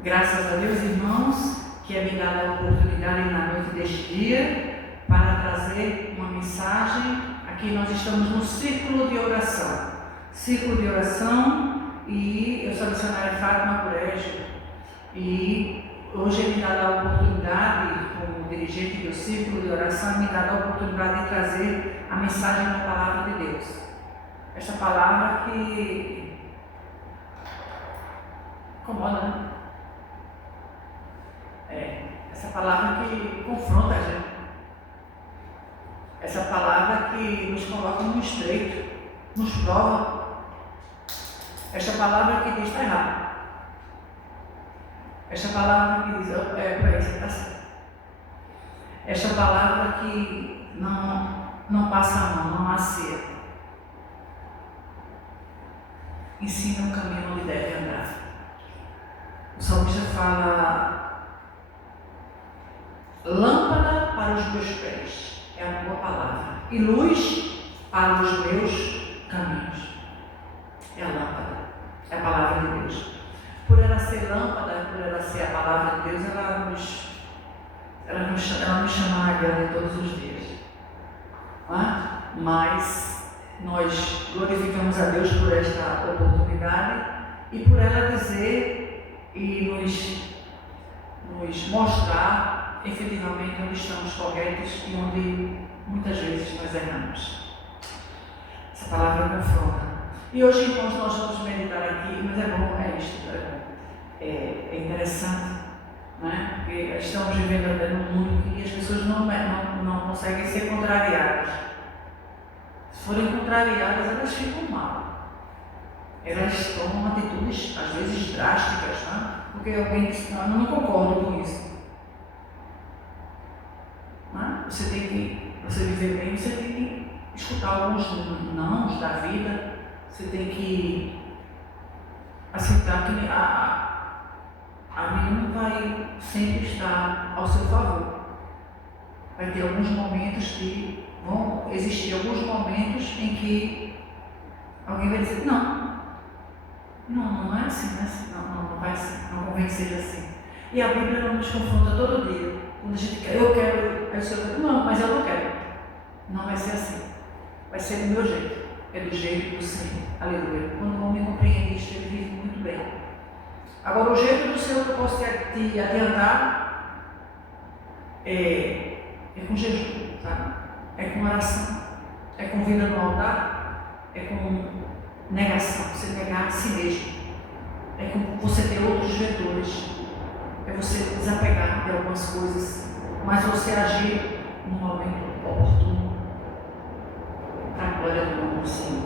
Graças a Deus, irmãos, que é me dada a oportunidade na noite deste dia para trazer uma mensagem. Aqui nós estamos no círculo de oração. Círculo de oração, e eu sou a missionária Fátima Corégia. E hoje é me dada a oportunidade, como dirigente do círculo de oração, me dada a oportunidade de trazer a mensagem da palavra de Deus. Esta palavra que incomoda, né? Essa palavra que confronta a gente. Essa palavra que nos coloca no estreito, nos prova. Esta palavra que diz está errado. Esta palavra que diz para isso está certo. Esta palavra que não passa a mão, não macia. Ensina o caminho onde deve andar. O salmista fala: lâmpada para os meus pés é a tua palavra, e luz para os meus caminhos. É a lâmpada, é a palavra de Deus. Por ela ser lâmpada, por ela ser a palavra de Deus, ela nos chama a grana todos os dias. Não é? Mas nós glorificamos a Deus por esta oportunidade e por ela dizer e nos mostrar efetivamente onde estamos corretos e onde muitas vezes nós erramos. Essa palavra confronta. E hoje, irmãos, nós vamos meditar aqui, mas é bom, é interessante, não é? Porque estamos vivendo até num mundo que as pessoas não conseguem ser contrariadas. Se forem contrariadas, elas ficam mal. Elas tomam atitudes, às vezes, drásticas, não é? Porque alguém diz: não, eu não concordo com isso. Não é? Você viver bem, você tem que escutar alguns nãos da vida. Você tem que aceitar que a vida não vai sempre estar ao seu favor. Vai ter alguns momentos que vão existir alguns momentos em que alguém vai dizer: não é assim, não vai ser, não convém que seja assim. E a Bíblia não nos confronta todo dia. Quando a gente quer, eu quero, aí o Senhor fala: não, mas eu não quero. Não vai ser assim. Vai ser do meu jeito. É do jeito do Senhor. Aleluia. Quando o homem compreende isto, ele vive muito bem. Agora, o jeito do Senhor que eu posso te adiantar é com jejum, sabe? É com oração, é com vida no altar, é com negação, você negar a si mesmo, é com você ter outros vetores, é você desapegar de algumas coisas, mas você agir no momento oportuno para a glória do nome do Senhor.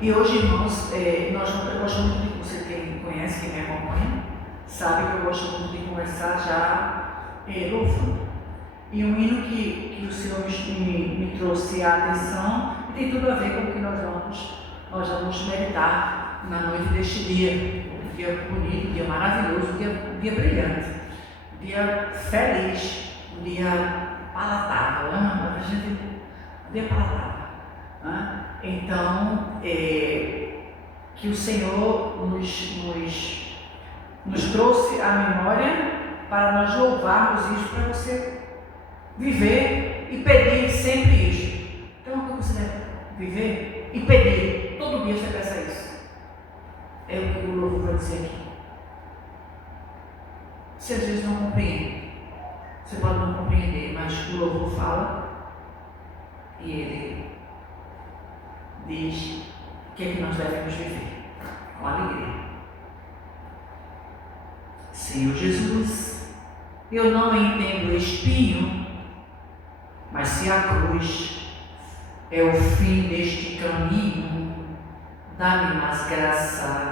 E hoje, irmãos, eu gosto muito de você, quem conhece, quem me acompanha, sabe que eu gosto muito de conversar já louvando. E um hino que o Senhor me trouxe a atenção e tem tudo a ver com o que nós vamos meditar na noite deste dia. Um dia bonito, um dia maravilhoso, um dia brilhante, um dia feliz, um dia palatável, um dia palatável. Então, que o Senhor nos trouxe à memória para nós louvarmos isso, para você viver e pedir sempre isso. Então, o que você deve viver e pedir? Todo dia você peça isso. É o que o louvor vai dizer aqui. Você às vezes não compreende, você pode não compreender, mas o louvor fala e ele diz o que é que nós devemos viver com alegria. Senhor Jesus, eu não entendo o espinho, mas se a cruz é o fim deste caminho, dá-me mais graça.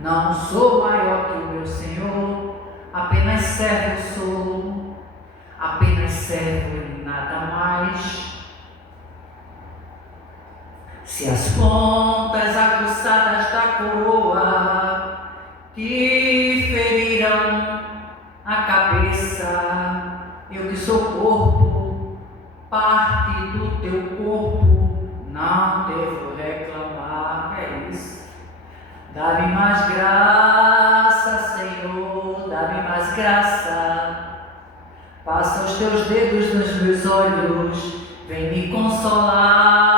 Não sou maior que o meu Senhor, apenas servo sou, apenas servo e nada mais. Se as pontas aguçadas da coroa te ferirão a cabeça, eu que sou corpo, parte do teu corpo, não devo reclamar. É isso. Dá-me mais graça, Senhor. dá-me mais graça. Passa os teus dedos nos meus olhos, vem me consolar.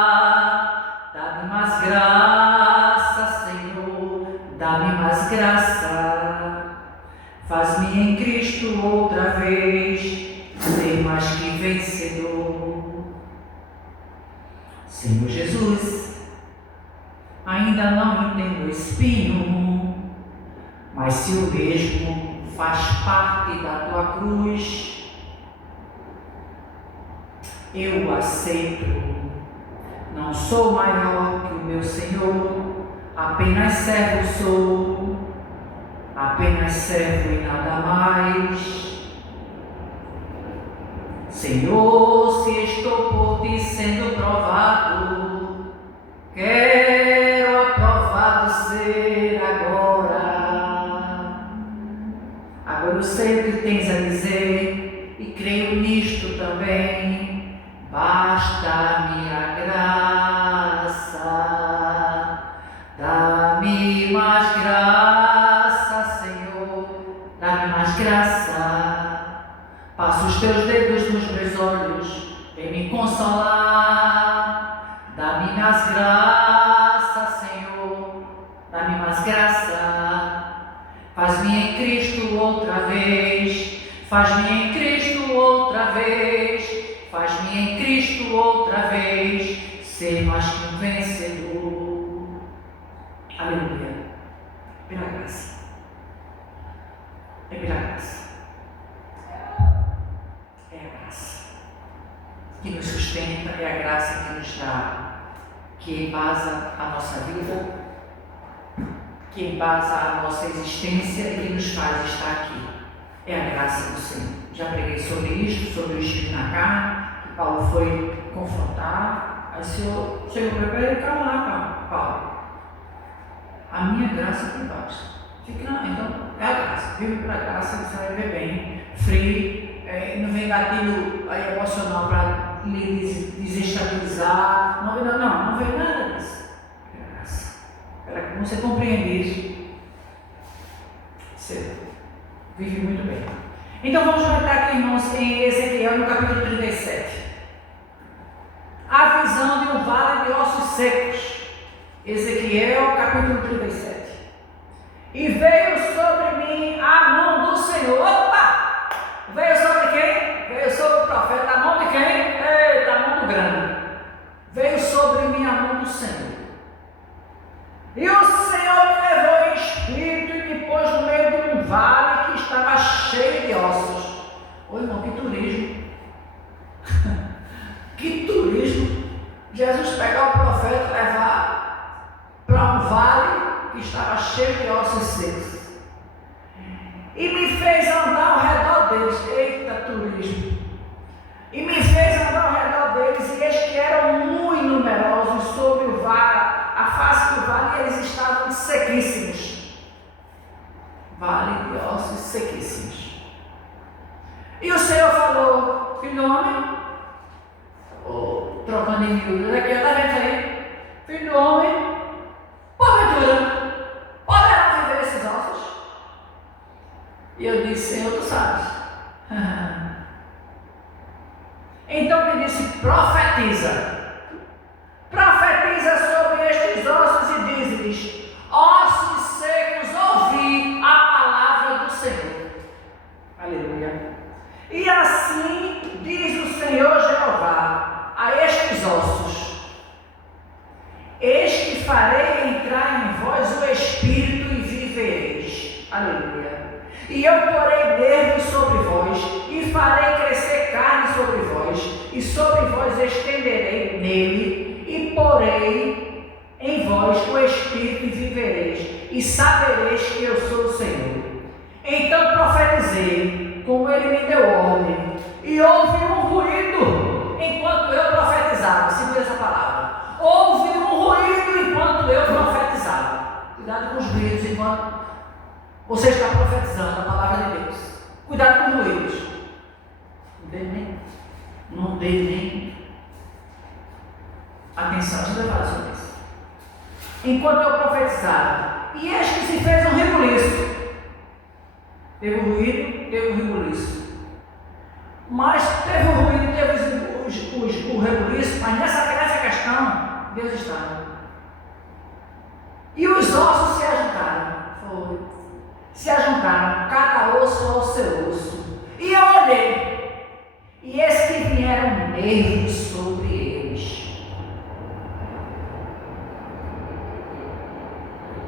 Dá-me mais graça, Senhor, dá-me mais graça. Faz-me em Cristo outra vez ser mais que vencedor. Senhor Jesus, ainda não entendo o espinho, mas se o mesmo faz parte da tua cruz, eu aceito. Não sou maior que o meu Senhor, apenas servo sou, apenas servo e nada mais. Senhor, se estou por ti sendo provado, quero aprovado ser agora. Agora eu sei o que tens a dizer e creio nisto também. Basta-me a graça, dá-me mais graça, Senhor, dá-me mais graça. Passa os teus dedos nos meus olhos, vem me consolar. Dá-me mais graça, Senhor, dá-me mais graça. Faz-me em Cristo outra vez, faz-me em Cristo outra vez. Faz-me em Cristo outra vez ser mais que um vencedor. Aleluia. Pela graça. É pela graça. É a graça que nos sustenta, é a graça que nos dá, que embasa a nossa vida, que embasa a nossa existência e que nos faz estar aqui. É a graça do Senhor. Já preguei sobre isto, sobre o espírito na carne. Paulo foi confrontar, aí o Senhor chegou para ele, calma lá, Paulo. A minha graça te basta. Fica, então, é a graça. Vive para a graça, você vai viver bem, frio, não vem gatilho emocional para lhe desestabilizar. Não vem nada disso. É a graça. Como você compreende isso, você vive muito bem. Então vamos voltar aqui, irmãos, em Ezequiel, no capítulo 37. A visão de um vale de ossos secos. Ezequiel, capítulo 37. E veio sobre mim a mão do Senhor. Opa! Veio sobre quem? Veio sobre o profeta. A mão de quem? Eita, a mão do grande. Veio sobre mim a mão do Senhor. E o Senhor me levou em espírito e me pôs no meio de um vale que estava cheio de ossos. Ô irmão, que turismo! Que turismo! Jesus pegar o profeta e levar para um vale que estava cheio de ossos secos. E me fez andar ao redor deles. Eita, turismo! E me fez andar ao redor deles, e eis que eram muito numerosos sobre o vale, a face do vale, e eles estavam sequíssimos. Vale de ossos sequíssimos. E o Senhor falou: filho do homem, trocando em miúdos, aqui está vendo aí? Filho do homem, porventura, poderão viver esses ossos? E eu disse: Senhor, tu sabes. Então me disse: profetiza. Profetiza sobre estes ossos e diz-lhes: ossos secos, ouvi a palavra do Senhor. Aleluia. E assim diz o Senhor Jeová a estes ossos: eis que farei entrar em vós o Espírito e vivereis. Aleluia. E eu porei nervos sobre vós, e farei crescer carne sobre vós, e sobre vós estenderei nele, e porei em vós o Espírito e vivereis, e sabereis que eu sou o Senhor. Então profetizei, como ele me deu ordem, e houve um ruído enquanto eu profetizava. Segura essa palavra. Houve um ruído enquanto eu profetizava. Cuidado com os ruídos enquanto você está profetizando a palavra de Deus. Cuidado com os ruídos. Não dê nem atenção de levar sobre isso. Enquanto eu profetizava, e eis que se fez um rebuliço. Teve o ruído, teve o rebuliço. Mas teve o ruído, teve o rebuliço, mas nessa questão, Deus estava. E os ossos se ajuntaram. Foi. Se ajuntaram, cada osso ao seu osso. E eu olhei, e eis que vieram nervos sobre eles.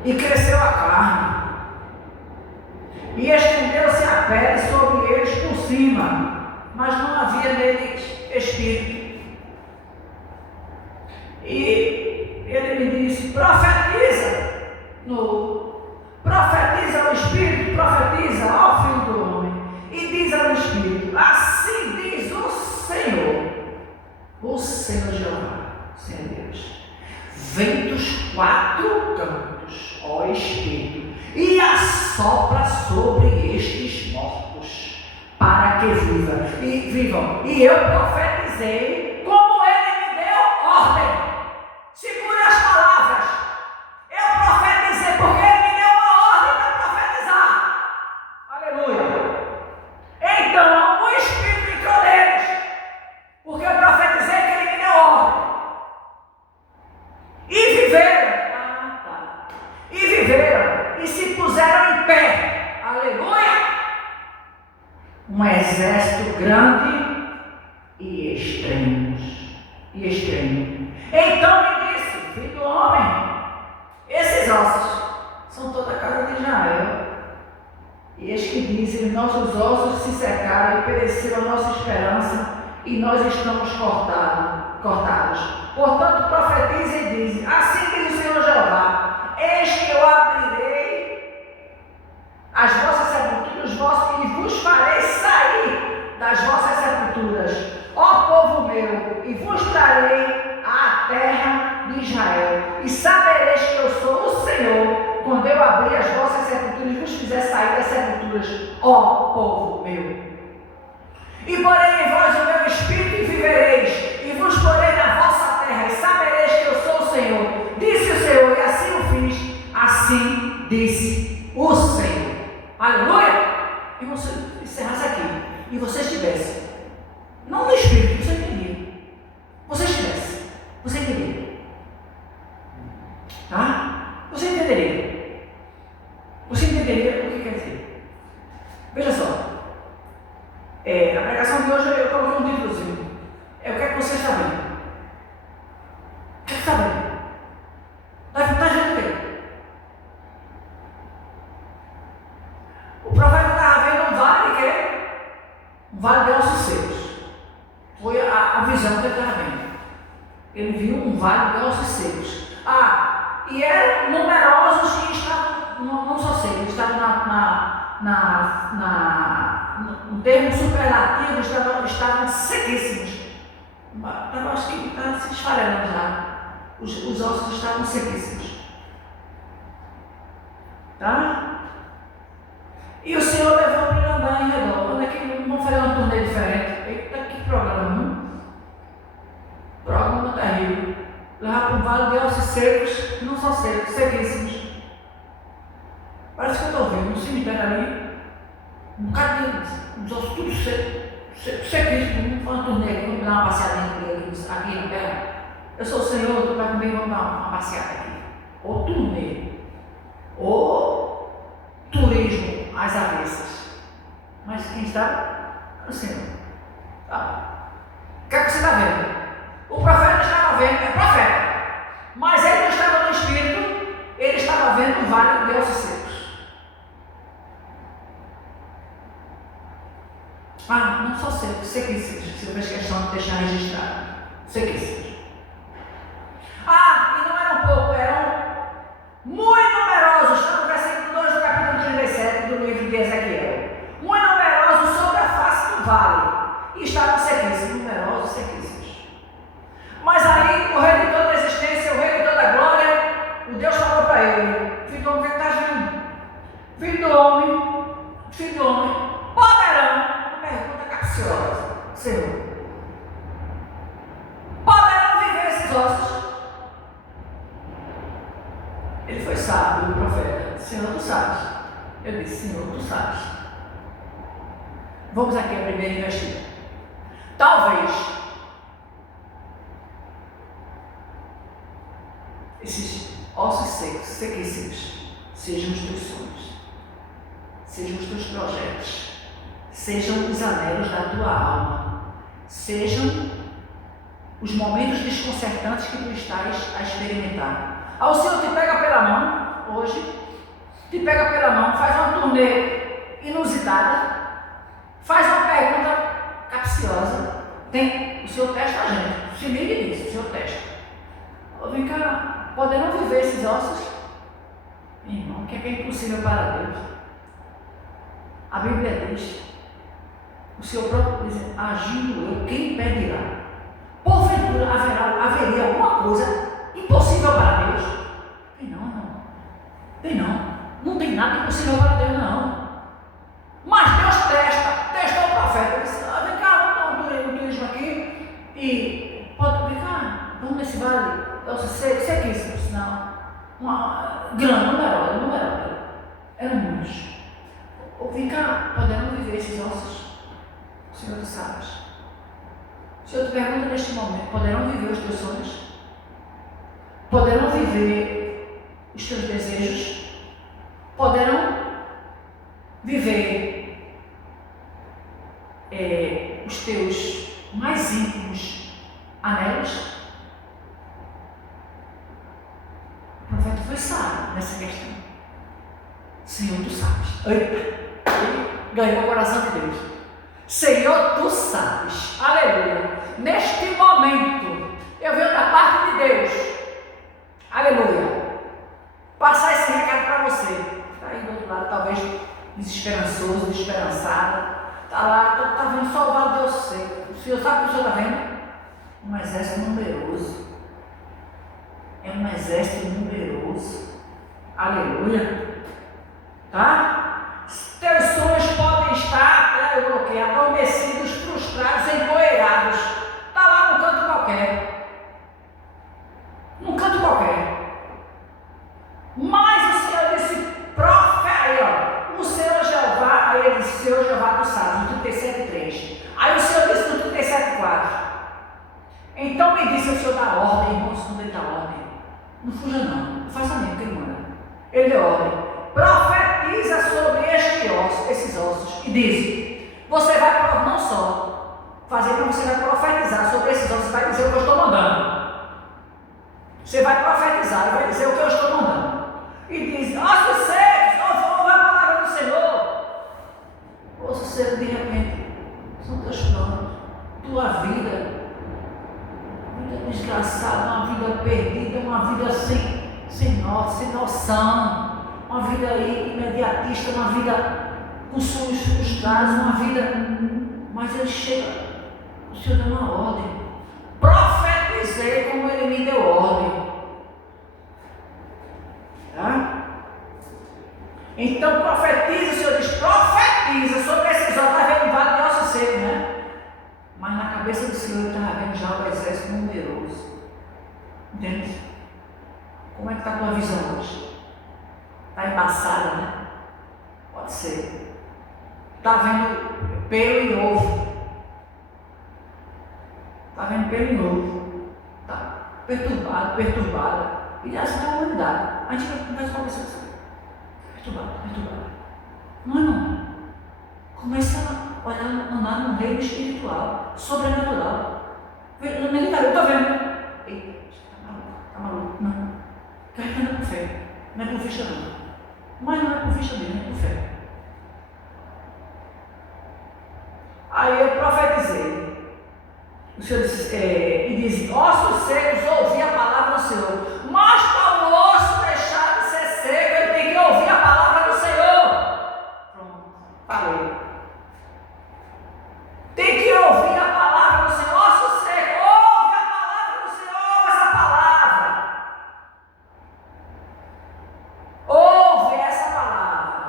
E cresceu a carne. E estendeu-se a pele sobre eles por cima, mas não havia neles espírito. E ele me disse: profetiza o Espírito, profetiza ao Filho do Homem, e diz ao Espírito: assim diz o Senhor Jeová, Senhor Deus, vem dos quatro cantos, ó Espírito, e assopra sobre estes mortos, para que vivam. E eu profetizei como ele me deu ordem. Segure as palavras. Eu profetizei porque ele me deu uma ordem para profetizar. Aleluia. Então o Espírito entrou neles, porque eu profetizei que ele me deu ordem. E viveram. E viveram. E se puseram em pé. Aleluia. Um exército grande e extremo. Então me disse: filho do homem, esses ossos são toda a casa de Israel. E eis que dizem: nossos ossos se secaram e pereceram a nossa esperança, e nós estamos cortados. Portanto, profetize e diz: assim diz o Senhor Jeová: eis que eu abrirei as vossas sepulturas e vos farei sair das vossas sepulturas, ó povo meu, e vos trarei à terra de Israel, e sabereis que eu sou o Senhor, quando eu abrir as vossas sepulturas e vos fizer sair das sepulturas, ó povo meu. E porei em vós o meu espírito e vivereis, e vos porei na vossa terra, e sabereis que eu sou o Senhor, disse o Senhor, e assim o fiz, assim disse o Senhor. Aleluia! E você encerrasse aqui, e você estivesse, não no espírito, você entendia, você estivesse, você entenderia, tá? Você entenderia o que quer dizer. Veja só, a pregação de hoje eu coloquei um títulozinho, o que é que você está vendo? O que está vendo? Está vendo o quê? O profeta estava vendo um vale de quê? Um vale de ossos secos. Foi a visão que ele estava vendo. Ele viu um vale de ossos secos. E eram numerosos que estavam, não só secos, estavam no termo superlativo, estavam sequíssimos. Eu acho que está se esfarelando já. Os ossos estavam sequíssimos. Tá? E o Senhor levou para ele andar em redor. Onde é que vamos fazer uma turnê diferente? Eita, que programa! Programa terrível. Levar para um vale de ossos secos, não só secos, sequíssimos. Parece que eu estou vendo um cemitério ali, um bocado de ossos tudo sequíssimos. Vamos fazer uma turnê aqui, vamos dar uma passeadinha aqui na terra. Eu sou o Senhor, eu estou para comer, vamos dar uma passeada aqui. Ou turnê, ou turismo às avessas. Mas quem está? É o Senhor. O que é que você está vendo? O profeta estava vendo, é profeta, mas ele não estava no espírito, ele estava vendo o vale de ossos secos. Não só secos, sequíssimos, se eu fiz questão de deixar registrado, sequíssimos. E não eram pouco, eram muito numerosos, está no versículo 2 do capítulo 37 do livro de Ezequiel. Muito numerosos sobre a face do vale, e estavam sequíssimos, numerosos, sequíssimos. Mas aí, o rei de toda a existência, o rei de toda a glória, o Deus falou para ele: filho do homem, o que está vendo? Filho do homem, poderão, uma pergunta capciosa, Senhor, poderão viver esses ossos? Ele foi sábio, o profeta: Senhor, tu sabes. Eu disse: Senhor, tu sabes. Vamos aqui a primeira investida. Talvez esses ossos secos, sequíssimos, sejam os teus sonhos, sejam os teus projetos, sejam os anelos da tua alma, sejam os momentos desconcertantes que tu estás a experimentar. O Senhor te pega pela mão hoje, te pega pela mão, faz uma turnê inusitada, faz uma pergunta capciosa. O Senhor testa a gente, se ligue nisso, o Senhor testa. Vem cá, poderão viver esses ossos? Irmão, o que é impossível para Deus? A Bíblia diz, o Senhor próprio diz, agindo eu, quem impedirá? Porventura haveria alguma coisa impossível para Deus? Tem não. Não tem nada impossível para Deus, não. Mas Deus testou o profeta. Ele disse, vem cá, vamos dar um turismo aqui e pode vir cá, vamos nesse vale. Sequíssimo, sinal. Uma grande, numerosa. Eram muitos. Vem cá, podemos viver esses ossos? O Senhor tu sabes. O Senhor te pergunta neste momento, poderão viver os teus sonhos? Poderão viver os teus desejos? Poderão viver os teus mais íntimos anelos? O profeta foi sábio nessa questão. Senhor, tu sabes. Eita, ganhou o coração de Deus. Senhor, tu sabes. Aleluia. Neste momento, eu venho da parte de Deus. Aleluia. Passar esse recado para você. Está aí do outro lado, talvez desesperançoso, desesperançada. Está lá, está vendo só o vale de osso seco. O Senhor sabe o que o Senhor está vendo? Um exército numeroso. É um exército numeroso. Aleluia. Tá? Teus sonhos podem estar, eu coloquei, adormecidos, frustrados, empoeirados. Está lá num canto qualquer. Num canto qualquer. Mas o Senhor disse, o Senhor Jeová, aí ele disse, Senhor Jeová, tu sabes, no 37,3. Aí o Senhor disse no 37,4. Então me disse o Senhor da ordem, irmãos, quando ele dá ordem. Não fuja não, não faça nem o que ele manda. Ele deu ordem. Profetiza sobre esses ossos e diz, você vai não só fazer, mas você vai profetizar sobre esses ossos, vai dizer o que eu estou mandando. Você vai profetizar e vai dizer o que eu estou mandando. E diz, ossos secos, ouve a palavra do Senhor. Ossos secos, de repente, são teus planos, tua vida desgraçada, uma vida perdida, uma vida sem noção. Uma vida imediatista, uma vida com sonhos frustrados, uma vida. Mas ele chega, o Senhor deu uma ordem. Profetizei como ele me deu ordem. Tá? Então profetiza, o Senhor diz, profetiza sobre esses ossos. Está vendo um vale de osso seco, né? Mas na cabeça do Senhor ele estava vendo já o exército numeroso. Entende? Como é que está a tua visão hoje? Está embaçada, né? Pode ser. Está vendo pelo em ovo. Está vendo pelo em ovo. Está perturbada. E assim é a humanidade. A gente vai começar assim. Perturbada. Não. Começa a olhar, andar no reino espiritual, sobrenatural. Ninguém está, eu estou vendo. Eita, está maluco. Não. Carregando com fé. Não é com ficha não. Mas não é por vista dele, é por fé. Aí eu profetizei. O Senhor disse, e disse, ossos secos, ouvi a palavra do Senhor. Mas para o osso deixar de ser seco, ele tem que ouvir a palavra do Senhor. Pronto, falei. Tem que ouvir a palavra do Senhor. Osso seco, ouve a palavra do Senhor, essa palavra. Ouve essa palavra.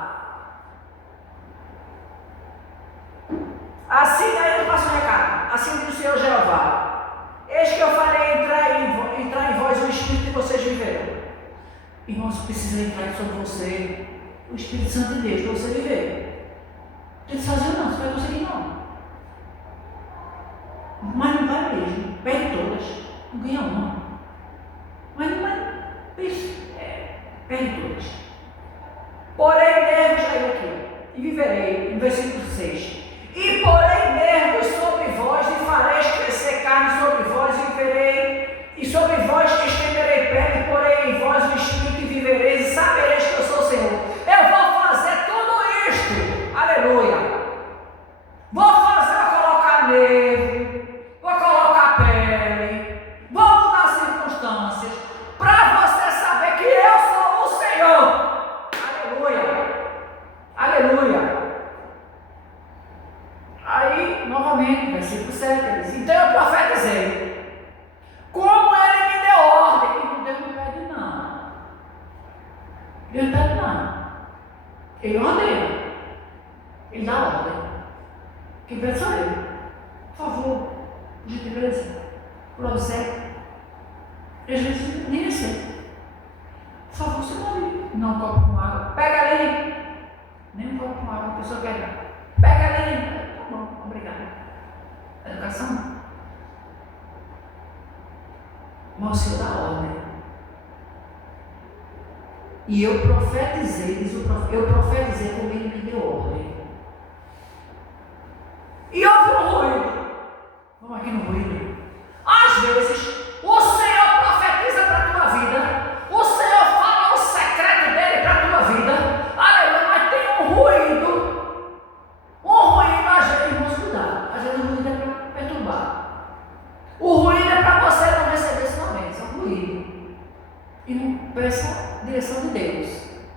Assim aí eu passo o recado. Assim diz o Senhor Jeová. Eis que eu farei entrar em vós o Espírito e vocês viverão. Irmãos, precisa entrar sobre você o Espírito Santo de Deus para você viver. Ele disse, sozinho não, você vai conseguir não. Mas não vai mesmo, perde todas, não ganha uma. Mas não vai, perde todas. Porém nervos, aí aqui, e viverei, no versículo 6. E porém nervos sobre vós, e fareis crescer carne sobre vós, e viverei, e sobre vós estenderei pele, porém em vós o espírito, e vivereis, e sabereis que eu sou o Senhor. Eu vou fazer tudo isto, aleluia. Vou colocar nervo, vou colocar pele, vou mudar circunstâncias, para você saber que eu sou o Senhor. Aleluia, aleluia. Aí, novamente, versículo 7, ele diz, então eu profetizei, como ele me deu ordem, e Deus não pede não, Deus não pede não, ele ordena, ele dá ordem, quem pede sou eu, por favor, por gentileza, por obséquio, às vezes nem recebo, por favor, você pode ir, não, um copo com água, pega ali, nem um copo com água, a pessoa quer dar, pega ali, tá bom, obrigado. Educação. Mas o Senhor dá ordem. E eu profetizei, diz o profeta, eu profetizei como ele me deu ordem. E houve um ruído. Vamos aqui no ruído. Às vezes, o Senhor profetiza para a tua vida. O Senhor fala o secreto dele para a tua vida. Aleluia, mas tem um ruído. Às vezes, irmãos, cuidado. Às vezes o ruído é para perturbar. O ruído é para você não receber sinalmente. É um ruído. E não peça a direção de Deus.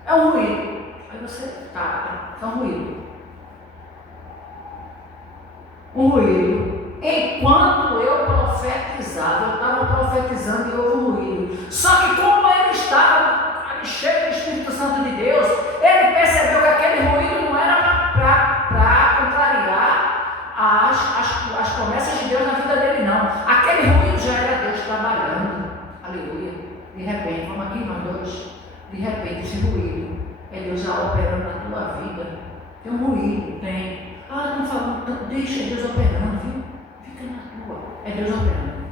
É um ruído. Aí você capta. É um ruído. Um ruído. Enquanto eu profetizava, eu estava profetizando e houve um ruído. Só que como ele estava ali cheio do Espírito Santo de Deus, ele percebeu que aquele ruído não era para contrariar as promessas de Deus na vida dele, não. Aquele ruído já era Deus trabalhando. Aleluia. De repente, vamos aqui nós dois. De repente, esse ruído é Deus já operando na tua vida. Tem um ruído, tem. Não fala, deixa Deus operando, viu? Fica na tua. É Deus operando.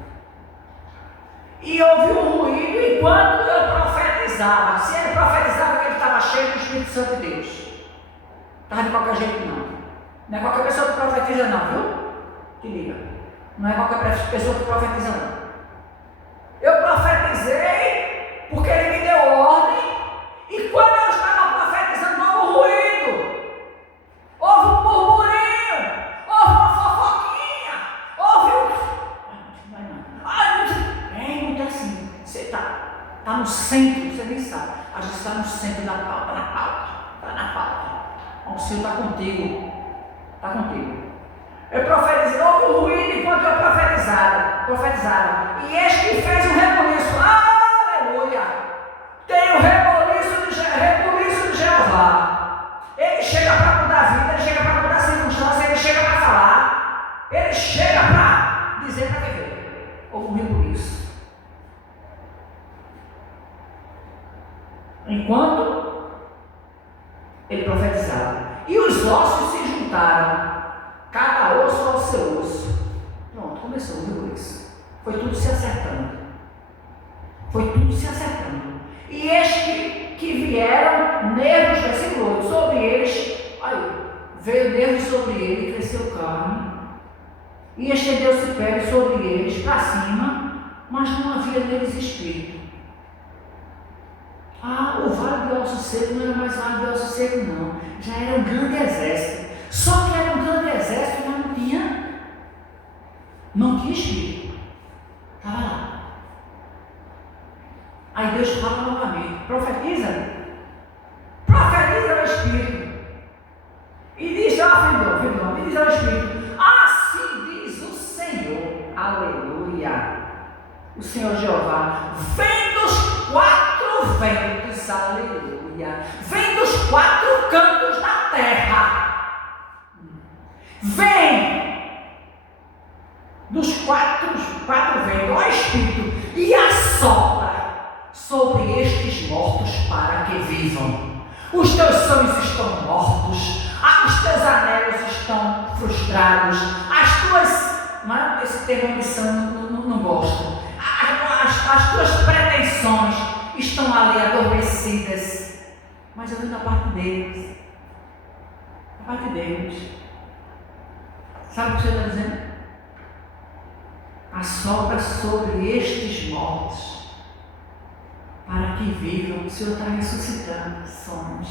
E houve um ruído enquanto eu profetizava. Se ele profetizava que ele estava cheio do Espírito Santo de Deus. Estava de qualquer jeito, não. Não é qualquer pessoa que profetiza, não, viu? Te liga. Não é qualquer pessoa que profetiza, não. Eu profetizei porque ele me deu ordem. E quando eu estava profetizando, houve um ruído. Houve um burburinho. Houve uma fofoquinha. Houve não está assim. Você está no centro, você nem sabe. A gente está no centro da pauta, na pauta. Está na pauta. O Senhor está contigo. Está contigo. Eu profetizei, houve um ruído enquanto eu profetizava. E este que fez um reboliço. Aleluia! Tem o reboliço de Jeová. Ele chega para mudar a vida, ele chega para mudar a circunstância, ele chega para falar, ele chega para dizer para viver. Houve um reboliço. Enquanto ele profetizava. E os ossos se juntaram, cada osso ao seu osso. Pronto, começou o reboliço. Foi tudo se acertando. E este que vieram nervos, versículo 8, sobre eles, veio nervos sobre ele, cresceu carne, e estendeu-se pele sobre eles para cima, mas não havia neles espírito. O vale de osso seco não era mais vale de osso seco, não. Já era um grande exército. Só que era um grande exército, mas não tinha espírito. Estava lá. Aí Deus fala novamente, profetiza o Espírito. E diz, filho, diz ao Espírito, assim diz o Senhor, aleluia, o Senhor Jeová, vem dos 4 ventos, aleluia, vem dos 4 cantos da terra, vem dos 4 ventos, ó Espírito, e assopra sobre estes mortos para que vivam. Os teus sonhos estão mortos, os teus anelos prostrados. As tuas, não é? Esse termo ambição não gosto. As tuas pretensões estão ali adormecidas. Mas eu venho da parte de Deus. Da parte de Deus. Sabe o que você está dizendo? Assopra sobre estes mortos, para que vivam. O Senhor está ressuscitando sonhos.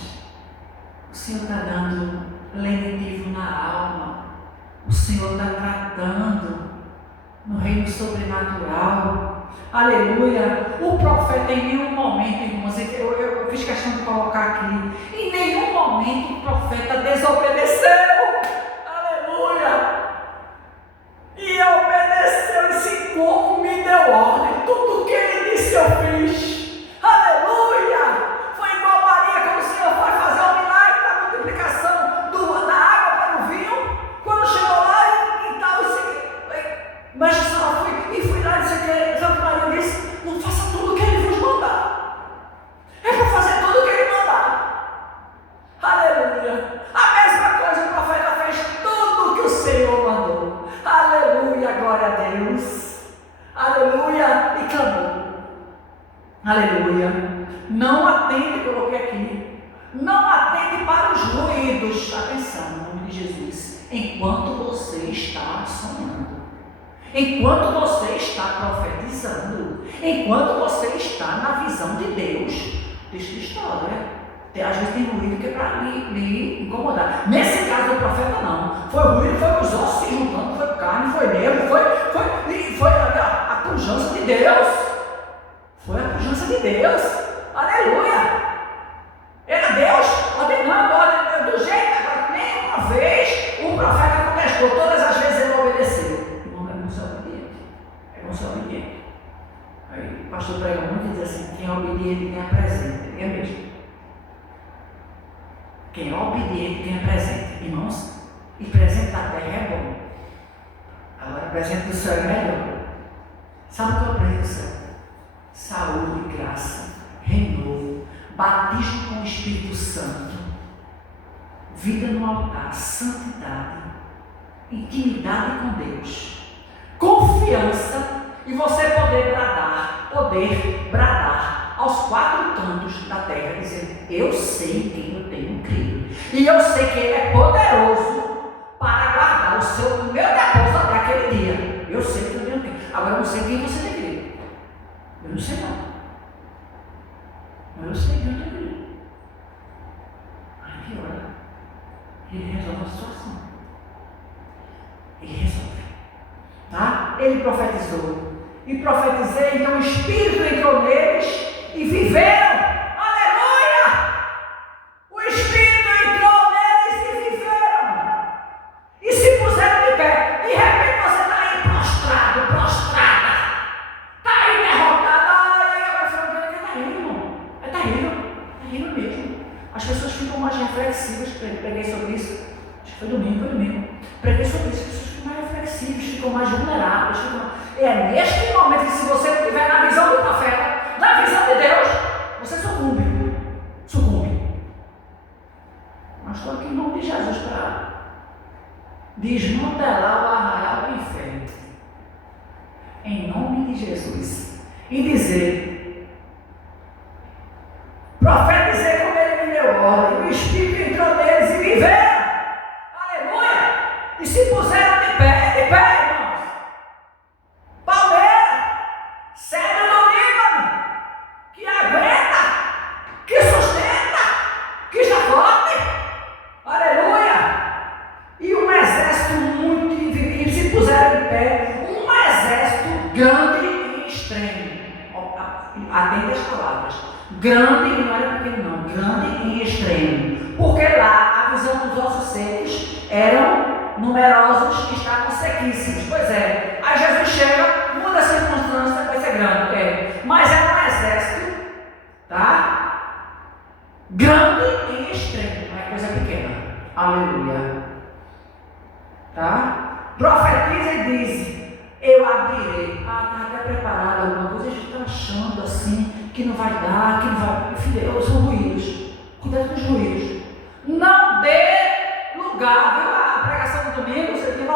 O Senhor está dando lenitivo na alma. O Senhor está tratando no reino sobrenatural. Aleluia. O profeta em nenhum momento, irmãos, eu fiz questão de colocar aqui, em nenhum momento o profeta desobedeceu. Aleluia. E obedeceu, e se como me deu ordem, tudo que ele disse eu fiz. Aleluia. Foi igual Maria, quando o Senhor foi fazer o milagre da multiplicação da água para o vinho. Quando chegou lá e tal, mas a senhora fui lá e disse que Santa Maria disse: não faça tudo o que ele vos mandar. É para fazer tudo o que ele mandar. Aleluia. A mesma coisa o profeta fez tudo o que o Senhor mandou. Aleluia, glória a Deus. Aleluia, e clamou. Aleluia. Não atende, coloquei aqui. Não atende para os ruídos. Atenção, em nome de Jesus. Enquanto você está sonhando, enquanto você está profetizando, enquanto você está na visão de Deus, deixa de história. Às vezes tem ruído que é para lhe incomodar. Nesse caso do profeta não. Foi ruído, foi os ossos se juntando, foi carne, foi nervo, foi a pujança de Deus. Foi a pujança de Deus. Aleluia. Era Deus ordenando, olha, do jeito, nenhuma vez o profeta contestou, todas as vezes ele obedeceu. Irmão, é bom ser obediente. É bom ser obediente. Aí o pastor prega muito e diz assim: quem é obediente ganha presente. É mesmo. Quem é obediente ganha presente. Irmãos, e presente da terra é bom. Agora, presente do céu é melhor. Sabe o que é o presente do céu? Saúde, graça, renovo, batismo com o Espírito Santo, vida no altar, santidade, intimidade com Deus, confiança e você poder bradar aos quatro cantos da terra, dizendo: eu sei em quem eu tenho crido, e eu sei que Ele é poderoso para guardar o meu depósito até aquele dia. Eu sei que eu tenho crido. Agora eu não sei quem você tem crido. Eu não sei não. Mas eu sei que eu tenho crido. Aí que hora Ele resolve a situação. Ele resolve. Tá? Ele profetizou. E profetizei, então o Espírito entrou neles e viveram. Aleluia! O Espírito entrou neles e viveram. E se puseram de pé. De repente você está aí prostrada. Está aí derrotada. É terrível mesmo. As pessoas ficam mais reflexivas. Preguei sobre isso. Acho que foi domingo. Preguei sobre isso. As pessoas ficam mais reflexivas, ficam mais vulneráveis. É neste momento que, se você não estiver na visão do profeta, na visão de Deus, você sucumbe. Mas estou aqui em nome de Jesus para desmantelar o arraial do inferno. Em nome de Jesus. E dizer: profetizei como Ele me deu ordem. O Espírito entrou neles e viveram. Aleluia! E se puseram de pé, irmãos. Palmeira, cedro do Líbano, que aguenta, que sustenta, que está forte. Aleluia! E um exército muito dividido, e se puseram de pé, um exército grande e extremo. Atente às palavras. Grande, e não era pequeno não, grande e extremo. Porque lá a visão dos ossos secos eram numerosos e estavam sequíssimos. Pois é, aí Jesus chega, muda a circunstância, vai ser grande, mas era um exército, tá? Grande e extremo, não é coisa pequena. Aleluia. Tá? Profetiza e diz: eu abrirei. Está até preparado alguma coisa, a gente está achando assim, que não vai dar, que não vai. Filho, são ruídos. Cuidado com os ruídos. Não dê lugar, viu? A pregação do domingo, você tem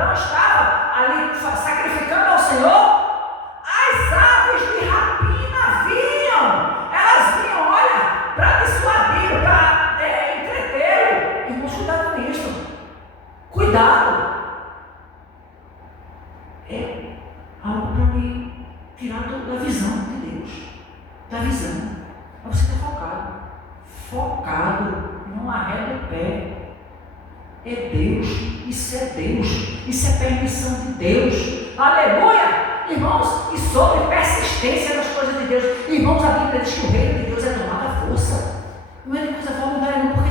Abraão estava ali sacrificando ao Senhor, as aves de rapina vinham. Elas vinham, olha, para dissuadir, para entretê-lo. Irmãos, cuidado com isso. Cuidado. É algo para me tirar da visão de Deus. Da visão. Mas você está focado. Focado. Não arreda o pé. É Deus. Isso é Deus. Isso é permissão de Deus. Aleluia! Irmãos, e sobre persistência nas coisas de Deus. Irmãos, a Bíblia diz que o reino de Deus é tomado à força. Não é de coisa voluntária, não, porque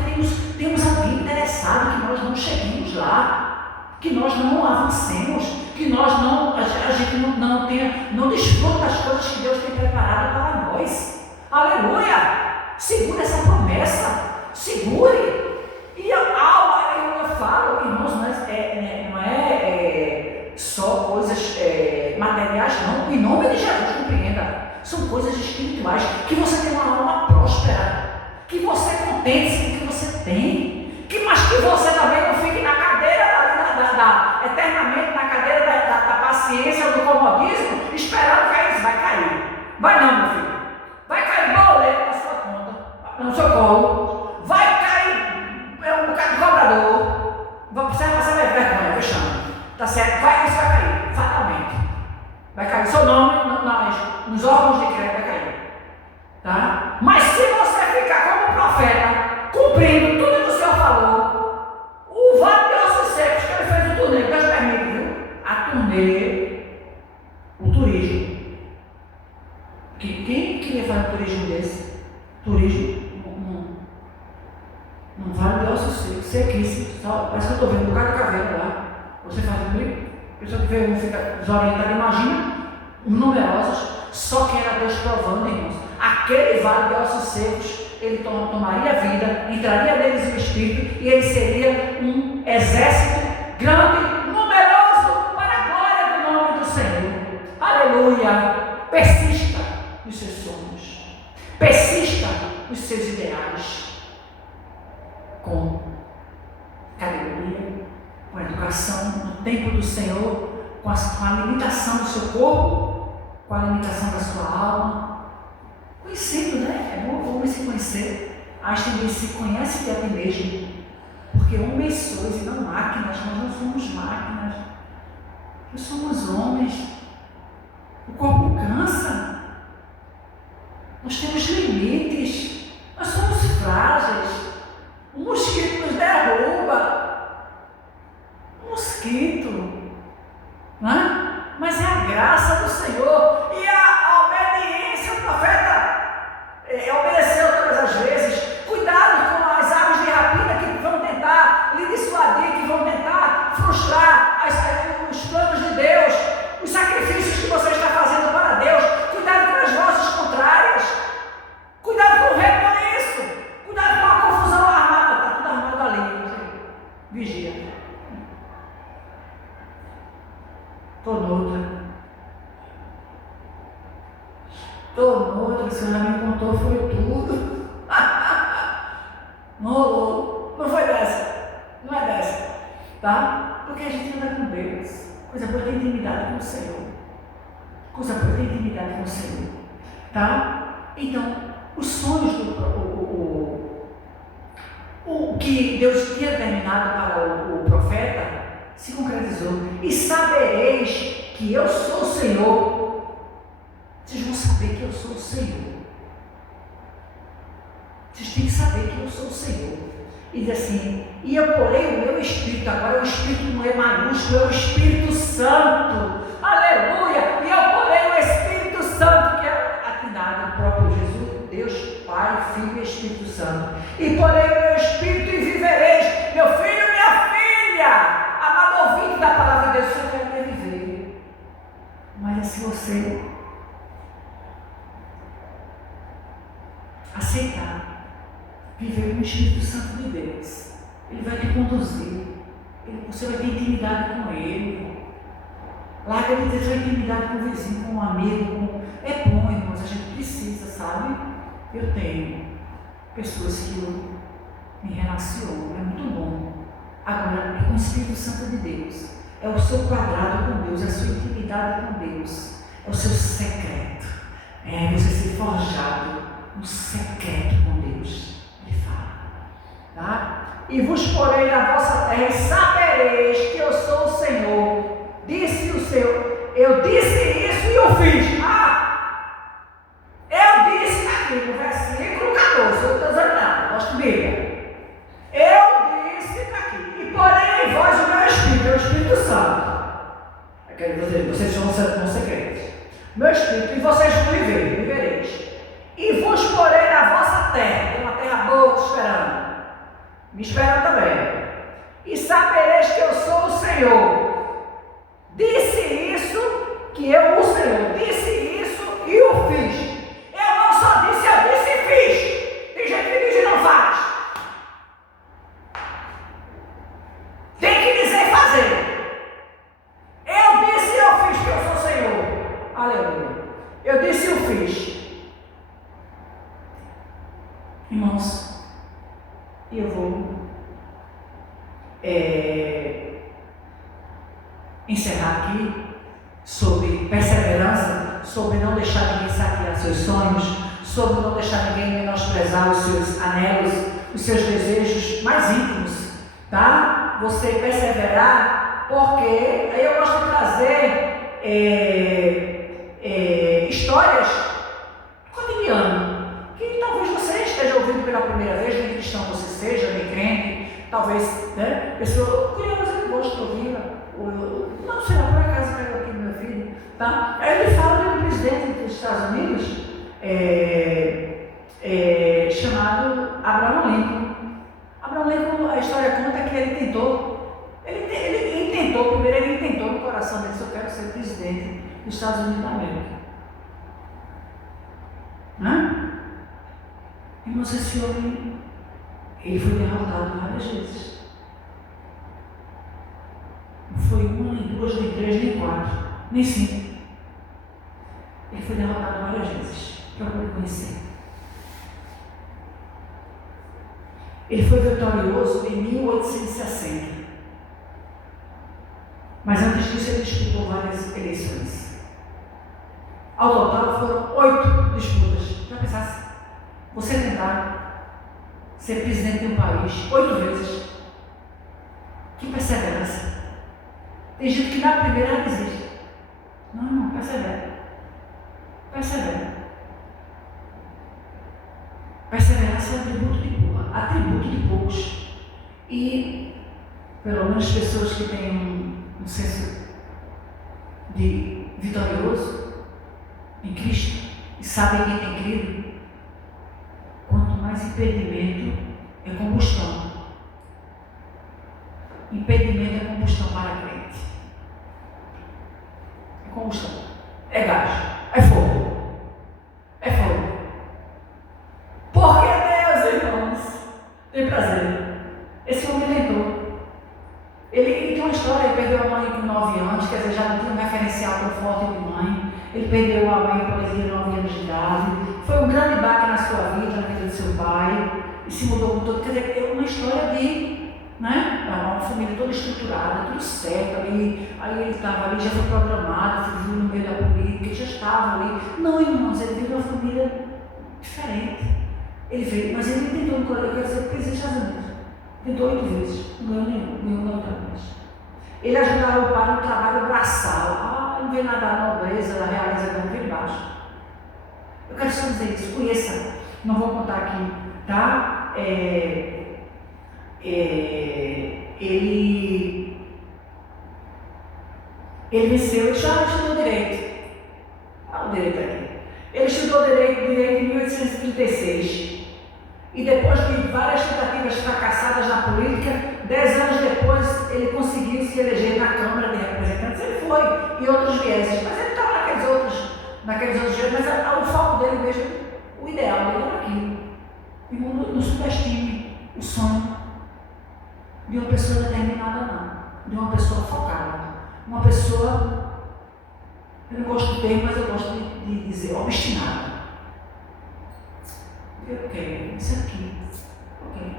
temos alguém interessado que nós não cheguemos lá, que nós não avancemos, que nós não, a gente não desfruta das coisas que Deus tem preparado para nós. Aleluia! Segure essa promessa, segure. E eu falo, irmãos, não é só coisas materiais, não. Em nome de Jesus, compreenda. São coisas espirituais. Que você tenha uma alma próspera, que você contente-se com o que você tem, mas que você também não fique na cadeira eternamente na cadeira da paciência, do comodismo, esperando cair. Isso vai cair. Vai não, meu filho. Vai cair boleto na sua conta, no seu colo. Vai cair um bocado de cobrador. Você vai ver vergonha, fechando. Tá certo? Isso vai cair, fatalmente. Vai cair seu nome nos órgãos de crédito, vai cair. Tá? Mas se você ficar como profeta, cumprindo tudo que o Senhor falou, o Vale de Ossos Secos que ele fez o turnê, Deus permite, viu? A turnê, o turismo. Quem queria fazer um turismo desse? Turismo? Não Vale de Ossos Secos, sequíssimo. Parece que eu estou vendo um bocado de caveira lá. Você faz comigo? A pessoa que vê um fica desorientada, imagina, numerosos, só que era Deus provando, irmãos. Aquele vale de ossos secos, ele tomaria vida, entraria neles o Espírito, e ele seria um exército grande, numeroso, para a glória do nome do Senhor. Aleluia! Persista nos seus sonhos, persista nos seus ideais, com categoria, com educação, no tempo do Senhor, com a limitação do seu corpo, com a limitação da sua alma, conhecendo, né? É bom o homem se conhecer. Einstein se conhece de a ti mesmo, porque homens sois e não máquinas. Nós não somos máquinas, nós somos homens. O corpo cansa, nós temos limites, nós somos frágeis. O mosquito nos derruba. Mosquito, né? Mas é a graça do Senhor e a obediência. O profeta obedeceu todas as vezes. Cuidado com as aves de rapina que vão tentar lhe dissuadir, que vão tentar frustrar os planos de Deus, os sacrifícios que você está fazendo para Deus. Cuidado com as vozes contrárias. Cuidado com o reconheço. Cuidado com a confusão armada. Está tudo armado ali. Vigia. Estou noutra, o Senhor já me contou, foi tudo. Não rolou, não foi dessa, não é dessa, tá? Porque a gente anda com Deus, coisa boa ter intimidade com o Senhor, coisa boa ter intimidade com o Senhor, tá? Então, os sonhos o que Deus tinha terminado para o profeta, se concretizou. E sabereis que eu sou o Senhor. Vocês vão saber que eu sou o Senhor. Vocês têm que saber que eu sou o Senhor. E diz assim: e eu porei o meu Espírito. Agora o Espírito não é maiúsculo, é o Espírito Santo. Aleluia! E eu porei o Espírito Santo, que é a Trindade, o próprio Jesus, Deus, Pai, Filho e Espírito Santo. E porei o meu Espírito e vivereis. Meu filho, minha filha. Amado ouvinte da palavra de Deus, você quer viver. Mas é se você aceitar viver com o Espírito Santo de Deus, Ele vai te conduzir, você vai ter intimidade com Ele. Larga de ter sua intimidade com o vizinho, com um amigo. É bom, irmãos, a gente precisa, sabe? Eu tenho pessoas que eu me relaciono, é muito bom. Agora, é com o Espírito Santo de Deus. É o seu quadrado com Deus, é a sua intimidade com Deus, é o seu secreto. É você ser forjado no secreto com Deus. Ele fala, tá? E vos porei na vossa terra e sabereis que eu sou o Senhor. Disse o Senhor, eu disse isso e eu fiz. Eu disse aqui no versículo 14, eu estou dizendo nada, gosto de Bíblia. Eu disse aqui, e porém em vós o meu Espírito, é o Espírito Santo. Quer dizer, vocês são secretos. Meu Espírito, e vocês vão vivereis. E vos porei na vossa terra, tem uma terra boa te esperando. Me espera também. E sabereis que eu sou o Senhor. Disse isso, que eu, o Senhor, disse isso e o fiz. Eu não só disse, eu disse e fiz. Tem gente que diz e não faz. Tem que dizer e fazer. Eu disse e eu fiz, que eu sou o Senhor. Aleluia. Eu disse e eu fiz. Irmãos, e eu vou encerrar aqui sobre perseverança, sobre não deixar ninguém saquear seus sonhos, sobre não deixar ninguém menosprezar os seus anelos, os seus desejos mais íntimos, tá? Você perseverar, porque aí eu gosto de trazer histórias cotidianas, que talvez você esteja ouvindo pela primeira vez, nem cristão você seja, nem crente, talvez, né? Pessoa curiosa que gosta de ouvir, não sei lá, por acaso caiu aqui no meu filho, tá? Aí ele fala de um presidente dos Estados Unidos, chamado Abraham Lincoln. Abraham Lincoln, a história conta que ele tentou, primeiro ele intentou no coração dele, eu quero ser presidente dos Estados Unidos da América. Né? Irmãos, esse homem, ele foi derrotado várias vezes. Não foi uma, nem duas, nem três, nem quatro, nem cinco. Ele foi derrotado várias vezes. Procure conhecer. Ele foi vitorioso em 1860. Mas antes disso ele disputou várias eleições. Ao total foram 8 disputas. Já pensasse? Você tentar ser presidente de um país 8 vezes. Que perseverança. Tem gente que na primeira desiste. Não, persevera. Persevera. Perseverança é atributo de poucos. E, pelo menos, pessoas que têm um senso de vitorioso em Cristo e sabem quem tem crido, quanto mais impedimento é combustão. Impedimento é combustão para a crente. É combustão. É gás. É fogo. É fogo. Porque Deus, irmãos, tem prazer. Esse homem tentou. Ele tem uma história, ele perdeu a mãe com 9 anos, quer dizer, já não tinha um referencial tão forte de mãe. Ele perdeu a mãe quando ele tinha 9 anos de idade. Foi um grande baque na sua vida, na vida do seu pai. E se mudou com todo. Quer dizer, é uma história de, né? Uma família toda estruturada, tudo certo ali. Aí ele estava ali, já foi programado, viveu no meio da política, ele já estava ali. Não, irmãos, ele veio de uma família diferente. Ele veio, mas ele tentou, eu quero dizer, presidente dos Estados Unidos. Tentou 8 vezes, não ganhou nenhum, ganhou na outra vez. Ele ajudava o pai no trabalho braçal. Não vê nada da nobreza, da realeza, não vê embaixo. Eu quero só dizer isso, conheça. Não vou contar aqui, tá? Ele venceu, ele já estudou direito. Olha o direito aqui. Ele estudou direito em 1836. E depois de várias tentativas fracassadas na política, 10 anos depois ele conseguiu se eleger na Câmara de Representantes. Ele foi em outros vieses, mas ele estava naqueles outros vieses, mas o foco dele mesmo, o ideal dele era aquilo. E não subestime o sonho de uma pessoa determinada, não. De uma pessoa focada. Uma pessoa, eu não gosto do termo, mas eu gosto de dizer, obstinada. Eu quero isso aqui. Ok.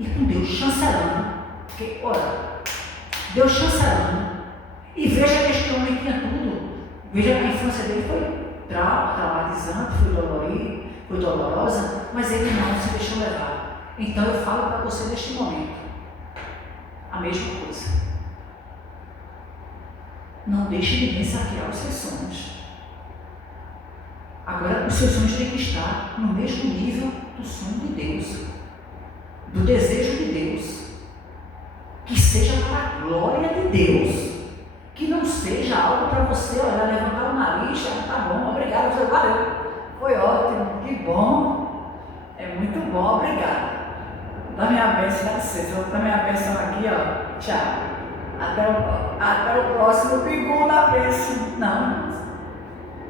E com Deus chancelando. Porque, olha, Deus chancelando. E veja que este homem tinha tudo. Veja que a infância dele foi traumatizante, foi dolorosa, mas ele não se deixou levar. Então eu falo para você neste momento a mesma coisa. Não deixe ninguém saquear os seus sonhos. Agora, os seus sonhos têm que estar no mesmo nível do sonho de Deus, do desejo de Deus. Que seja para a glória de Deus. Que não seja algo para você olhar, levantar o nariz, tá bom, obrigado, valeu, foi ótimo, que bom, é muito bom, obrigado. Dá minha bênção, dá licença, dá minha bênção aqui, ó, tchau. Até o próximo pingu da bênção. Não,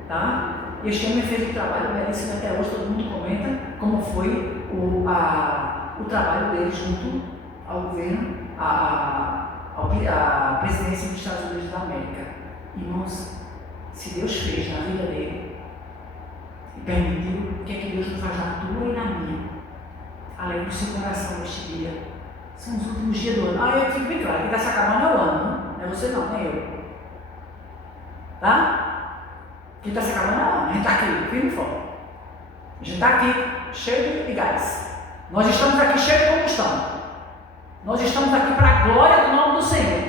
tá? Este homem fez um trabalho belíssimo, até hoje todo mundo comenta como foi o trabalho dele junto ao governo, a presidência dos Estados Unidos da América. Irmãos, se Deus fez na vida dele e permitiu, o que é que Deus não faz na tua e na minha? Além do seu coração neste dia. São os últimos dias do ano. Eu fico bem claro, que está se acabando é o ano, não é você não, nem eu. Tá? Quem está se acabando é o ano, a gente está aqui, firme e forte. A gente está aqui cheio de gás. Nós estamos aqui cheios de combustão. Nós estamos aqui para a glória do nome do Senhor.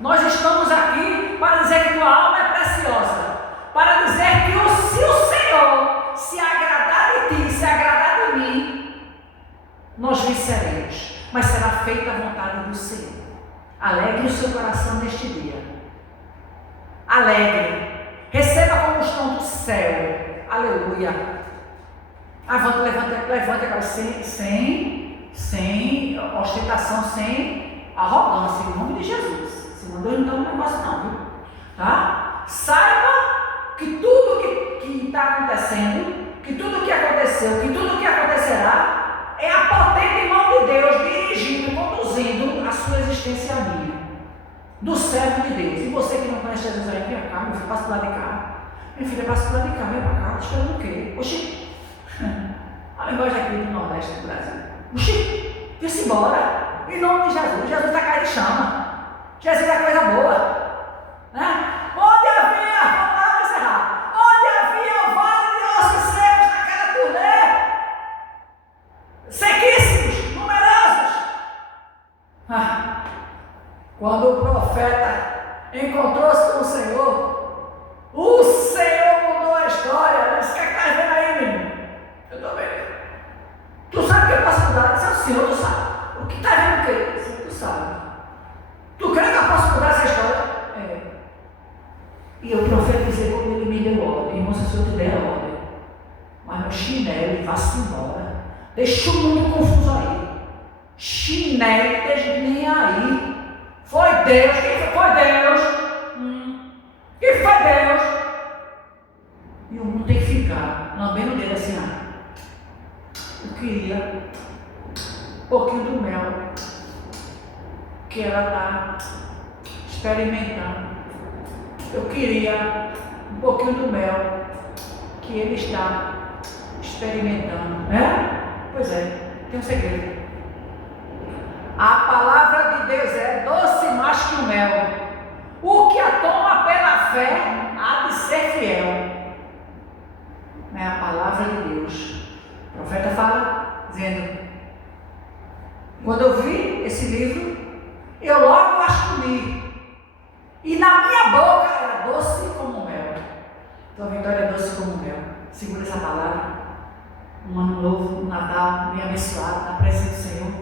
Nós estamos aqui para dizer que tua alma é preciosa. Para dizer que se o Senhor se agradar de ti, se agradar de mim, nós venceremos. Mas será feita a vontade do Senhor. Alegre o seu coração neste dia. Alegre. Receba a combustão do céu. Aleluia. Levante agora sem ostentação, sem arrogância, em nome de Jesus. Senão Deus não está no negócio não, viu? Tá? Saiba que tudo que está acontecendo, que tudo que aconteceu, que tudo que acontecerá, é a potente mão de Deus dirigindo, conduzindo a sua existência a minha. Do servo de Deus. E você que não conhece Jesus aí, vem cá, meu filho, passa pro lado de cá. Minha filha, passa pro lado de cá, vem pra cá, esperando o quê? Oxi! A linguagem aqui do Nordeste do Brasil. Oxi! Vem-se embora! Em nome de Jesus. Jesus está caído de chama. Jesus é coisa boa. Né? Onde havia, vamos lá encerrar. Onde havia o vale de ossos secos naquela turnê, sequíssimos, numerosos. Quando o profeta encontrou-se com o Senhor mudou a história. Você quer que está vendo aí, menino? Eu estou vendo. Tu sabe o que eu posso mudar? Isso é o Senhor, tu sabe. O que está vendo o quê? Isso tu sabe. Tu crê que eu posso mudar essa história? É. E eu profetizei como ele me deu ordem. Irmão, se o Senhor te der a ordem, mas no chinelo, vá-se embora. Deixa o mundo confuso aí. Chinelo, não esteja nem aí. Foi Deus. Quem foi Deus? Quem foi Deus? E o mundo tem que ficar lambendo dele assim, eu queria um pouquinho do mel que ela está experimentando. Eu queria um pouquinho do mel que ele está experimentando. Pois é, tem um segredo. A palavra de Deus é doce mais que o mel. O que a toma pela fé há de ser fiel. É a palavra de Deus. O profeta fala, dizendo: quando eu vi esse livro, eu logo as comi. E na minha boca era doce como mel. Tua vitória é doce como mel. Segura essa palavra. Um ano novo, um Natal bem abençoado, na presença do Senhor.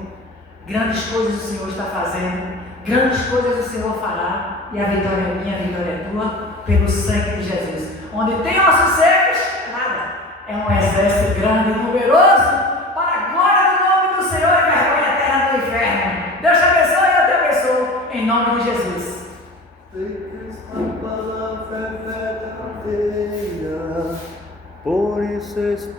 Grandes coisas o Senhor está fazendo. Grandes coisas o Senhor fará. E a vitória é minha, a vitória é tua, pelo sangue de Jesus. Onde tem ossos secos, nada. É um exército grande e numeroso, para a glória do nome do Senhor e vergonha eterna do inferno. Deus te abençoe e eu te abençoo, em nome de Jesus. Por isso espero.